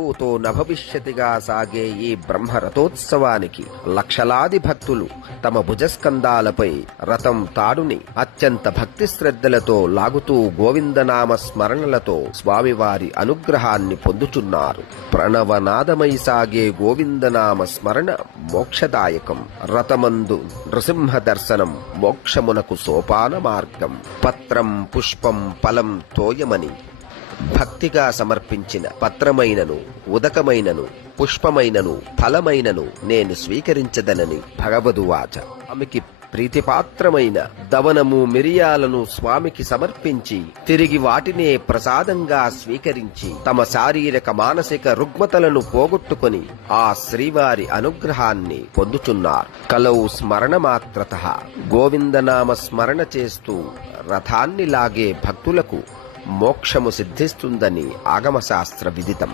నభూతో నభవిష్యతిగా సాగే ఈ బ్రహ్మరథోత్సవానికి లక్షలాది భక్తులు తమ భుజస్కందాలపై రథం తాడుని అత్యంత భక్తి శ్రద్ధలతో లాగుతూ గోవిందనామ స్మరణలతో స్వామివారి అనుగ్రహాన్ని పొందుచున్నారు. ప్రణవనాదమై సాగే గోవిందనామ స్మరణ మోక్షదాయకం. రథమందు నృసింహ దర్శనం మోక్షమునకు సోపాన మార్గం. పత్రం పుష్పం ఫలం తోయమని భక్తిగా సమర్పించిన పత్రమైనను ఉదకమైనను పుష్పమైనను ఫలమైనను నేను స్వీకరించదనని భగవదువాచ. స్వామికి ప్రీతిపాత్రమైన దవనము మిరియాలను స్వామికి సమర్పించి తిరిగి వాటినే ప్రసాదంగా స్వీకరించి తమ శారీరక మానసిక రుగ్మతలను పోగొట్టుకొని ఆ శ్రీవారి అనుగ్రహాన్ని పొందుచున్నారు. కలౌ స్మరణమాత్రతః గోవిందనామ స్మరణ చేస్తూ రథాన్ని లాగే భక్తులకు మోక్షము సిద్ధిస్తుందని ఆగమశాస్త్ర విదితం.